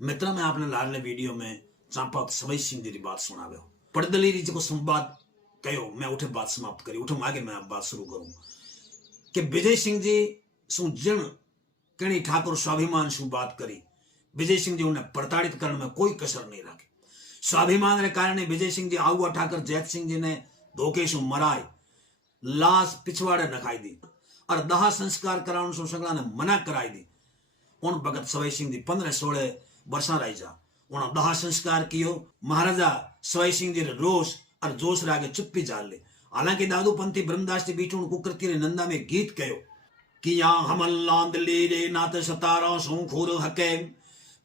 मित्र मैं आपने लाडले वीडियो में चांपा समय सिंह जी की बात सुनाव्यो पड़दली री जो संवाद कहो मैं उठे बात समाप्त करी उठे आगे मैं बात शुरू करूं कि विजय सिंह जी शू जण कणी ठाकुर स्वाभिमान शू बात करी विजय सिंह जी उन्हें प्रताड़ित करने में कोई कसर नहीं राखी। स्वाभिमान रे कारणे विजय सिंह जी आहुआ ठाकर जैत सिंह जी ने धोखे शू मराय लाश पिछवाड़े नखाई दी और दाह संस्कार कराने शू सगला ने मना कराई दी। उन भगत सवाई सिंह जी 15-16 वर्षा रही जा उन्हें दाह संस्कार कियो। महाराजा सवाई सिंह जी रोष और जोश रागे चुप्पी जाल ले। हालांकि दादू पंथी ब्रह्मदास जी बीठू कुकृति रे नंदा में गीत कयो कि या हमल लांदली रे नात सतारा सू खूर हके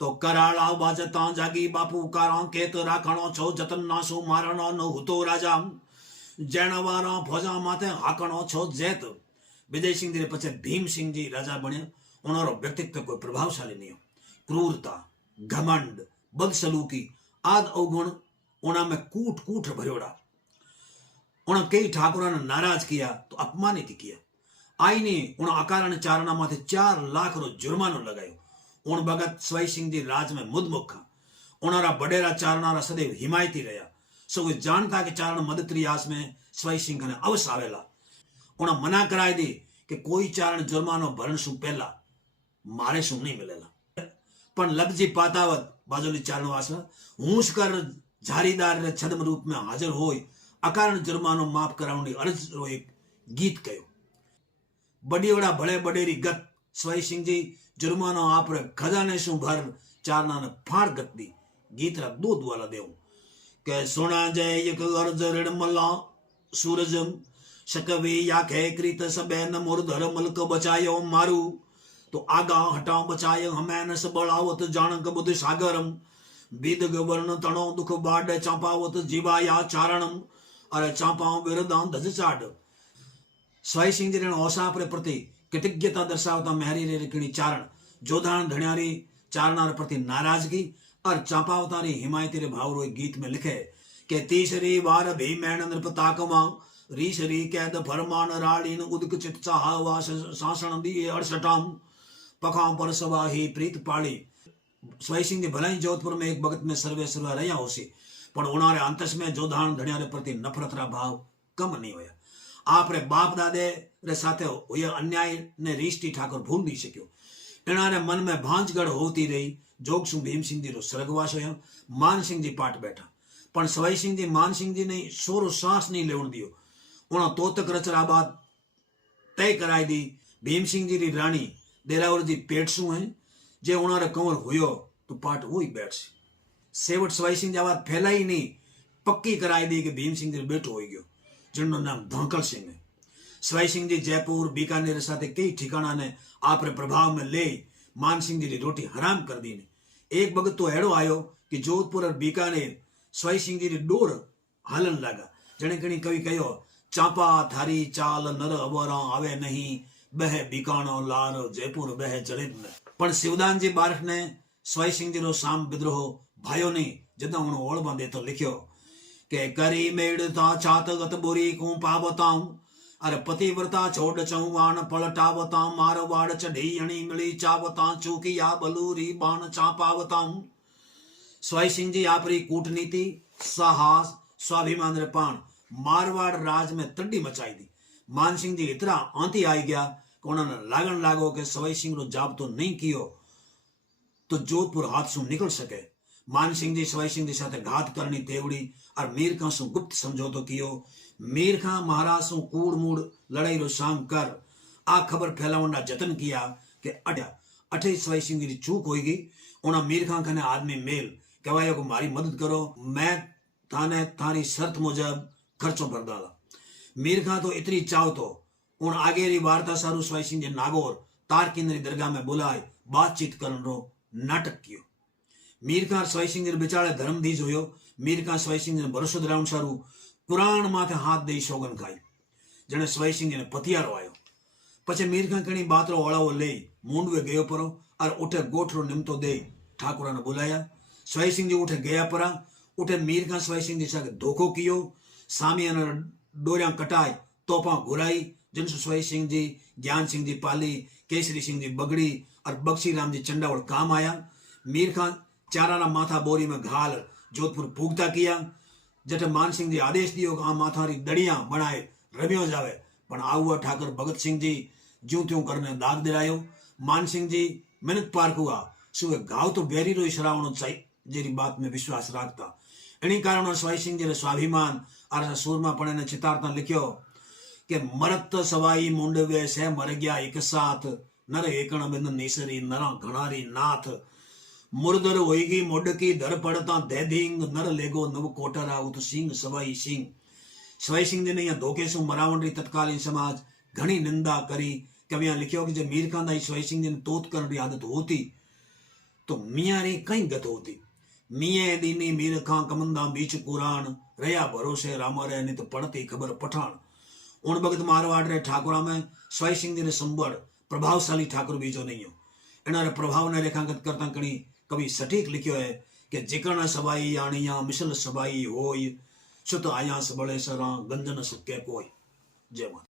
तो कराला बाजता जागी बापू कारा केत राखणो छो जतन नासू मारणो न हुतो राजा जैनवारा फौजा माथे हाकणो छो जैत। विजय सिंह जी पछे भीम सिंह जी राजा बने। उन्होंने व्यक्तित्व कोई प्रभावशाली नहीं हो। क्रूरता घमंड बदसलूकी आद अवगुण उन्हें कूट कूट भरोड़ा। उन्हें कई ठाकुरों ने नाराज किया तो अपमानित किया। आई ने उन अकारण चारणा माथे 4 लाख रो जुर्मानो लगायो। उन भगत सवाई सिंह जी राज में मुदमुखा उनारा बडेरा चारणारा सदैव हिमायती रहा। सो जानता कि चारण मदतरी आस में सवाई सिंह ने अवश्य आवेला। उन्हें मना कराई दी कि कोई चारण जुर्मानो भरण शू पहला मारे शू नहीं मिलेला। पण लबजी पातावत बाजोली चारणवास हूंश कर झारीदार रे छदम रूप में हाजर होय अकारण जुर्मानो माफ करावनी अर्ज रो एक गीत कयो। बड़ीवड़ा भले बडेरी गत सवाई सिंह जी जुर्मानो आप रे खजाने शू भर चारणा ने फाड़ गत दी। गीत रा 2 द्वाला देव के सुना जय एक अर्ज ऋण मल्ला सूरजम शकवी या खे कृत सबे न मुरधर मलक बचायो मारू तो आगा हटा बचाय हमें न सबड़ावत जानक बुद्ध सागरम विद गवर्ण तणो दुख बाड चापावत जीवाया चारणम अरे चापा विरदान धज चाड। सवाई सिंह जी ने औसाप रे प्रति कृतज्ञता दर्शावता मेहरी रे रिकणी चारण जोधान धन्यारी चारणार प्रति नाराजगी और चापावतारी हिमायती रे भाव रो गीत में लिखे के तीसरी बार भी मैन नृपताकमा रीसरी कैद फरमान राड़ीन उदक चित चाहवा शासन दिए 68 पखा पर सवा ही प्रीत पाली। सवाई सिंह जी भलाई जोधपुर में एक भगत में सर्वे सर्वा रहा होसी पण उनारे अंतस में जोधान धनिया प्रति नफरत रा भाव कम नहीं होया। आप रे बाप दादे रे साथे हुए अन्याय ने रीष्टी ठाकुर भूल नहीं सक्यो। इनारे मन में भांजगढ़ होती रही। जोग सु भीम सिंह जी रो स्वर्गवास होया। मान सिंह जी पाट बैठा पण सवाई सिंह जी मान सिंह जी ने सोरो सांस नहीं लेवन दियो। उन्हें तोतक रचराबाद तय कराई दी। भीम सिंह जी री रानी देरावर जी पेटसू है जे उनारे कंवर हुयो तो पाट वो ही बैठ से सेवट सवाई सिंह जी बात फैलाई नहीं पक्की कराई दी कि भीम सिंह जी बेटो हो गयो जिनका नाम धौकल सिंह है। सवाई सिंह जी जयपुर बीकानेर साथे कई ठिकाना ने आप रे प्रभाव में ले मान सिंह जी री रोटी हराम कर दी ने। एक भगत तो एड़ो आयो कि जोधपुर और बीकानेर सवाई सिंह जी री डोर हालन लगा। जने कणी कवि कहो चांपा थारी चाल नर अवरा आवे नहीं बह बीकानो लार जयपुर बह चलित न। पण शिवदान जी बारख ने सवाई सिंह जी रो साम विद्रोह भाइयों ने जदा उन ओळ बांधे तो लिखियो के करी मेड़ता चात गत बुरी को पावताऊं अरे पतिव्रता छोड़ चौवान पलटावता मारवाड़ चढ़ी अणी मिली चावता चूकिया बलूरी बाण चापावताऊं। सवाई सिंह जी आपरी कूटनीति साहस स्वाभिमान रे पान मारवाड़ राज में तड्डी मचाई दी। मान सिंह जी इतना आंती आई गया कि उन्होंने लागण लागो के सवाई सिंह रो जाब तो नहीं कियो तो जोधपुर हाथ सु निकल सके। मान सिंह जी सवाई सिंह जी साथे घात करनी तेवड़ी और मीर खां सु गुप्त समझौतो कियो। मीर खां महाराज सु कूड़ मूड़ लड़ाई रो शाम कर आ खबर फैलावना जतन किया कि अठे सवाई सिंह जी चूक होगी। उन्हें मीर खां खाने आदमी मेल कहवायो को मारी मदद करो मैं थाने थारी शर्त मुजब खर्चो भर डाला। मीर खां तो इतनी चाव तो उन आगे री वार्ता सारू सवाई सिंह जी नागौर तार केंद्री दरगाह में बुलाए बातचीत करन रो नाटक कियो। मीर खां सवाई सिंह जी बिचारे धर्म दीज होयो। मीर खां सवाई सिंह जी भरोसो धरावण सारू कुरान माथे हाथ दई सौगन खाई जने सवाई सिंह जी ने पथियारो आयो। पछे मीर खां कणी बात रो ओळावो ले मूंडवे गयो परो और उठे गोठरो निमतो दे ठाकुरा ने बुलाया। सवाई सिंह जी उठे गया परा। उठे मीर खां सवाई सिंह जी साथे धोखो कियो। सामियाना डोरिया कटाई तोपा घुराई जिनसु सवाई सिंह जी ज्ञान सिंह जी पाली केसरी सिंह जी बगड़ी और बक्सी राम जी चंडावड़ काम आया। मीर खां चारा माथा बोरी में घाल जोधपुर भूगता किया। जटे मानसिंह जी आदेश दियो कि आ माथा री दड़िया बनाए रम्यो जावे, पण आवा ठाकर भगत सिंह जी ज्यों त्यों करने दाग दिलायो। मानसिंह जी मेहनत पार्क हुआ सुबह घाव तो बेरी रो श्रावणो चाहिए जेरी बात में विश्वास रखता। एनी कारण सवाई सिंह जी ने स्वाभिमान और सूरमा पणे ने चितारता लिख्यो कि मरत सवाई मुंडवे से मर गया एक साथ, नर एकण बिंद निसरी नरा घणारी नाथ, मुर्दर होगी मुडकी धर पड़ता दैधिंग, नर लेगो नव कोटरा उत सिंह सवाई सिंह। सवाई सिंह जी ने यहाँ धोखे सु मरावण री तत्कालीन समाज घणी निंदा करी। कभी यहाँ लिखियो कि जब मीर खान दाई सवाई सिंह जी ने तोत करने की आदत होती तो मियाँ री कहीं गत होती। मिये दीनी मीर खां कमंदा बीच कुरान, रया भरोसे रामा रे नित पड़ती खबर पठान। उन भगत मारवाड़ रे ठाकुरा में सवाई सिंह जी ने संबड़ प्रभावशाली ठाकुर बीजो नहीं हो। एना प्रभाव ने रेखांकित करता कणी कभी सटीक लिखियो है कि जिकण सवाई आणिया मिसल सवाई होय, सुत आया सबले सरा गंजन सुके कोई। जय माता।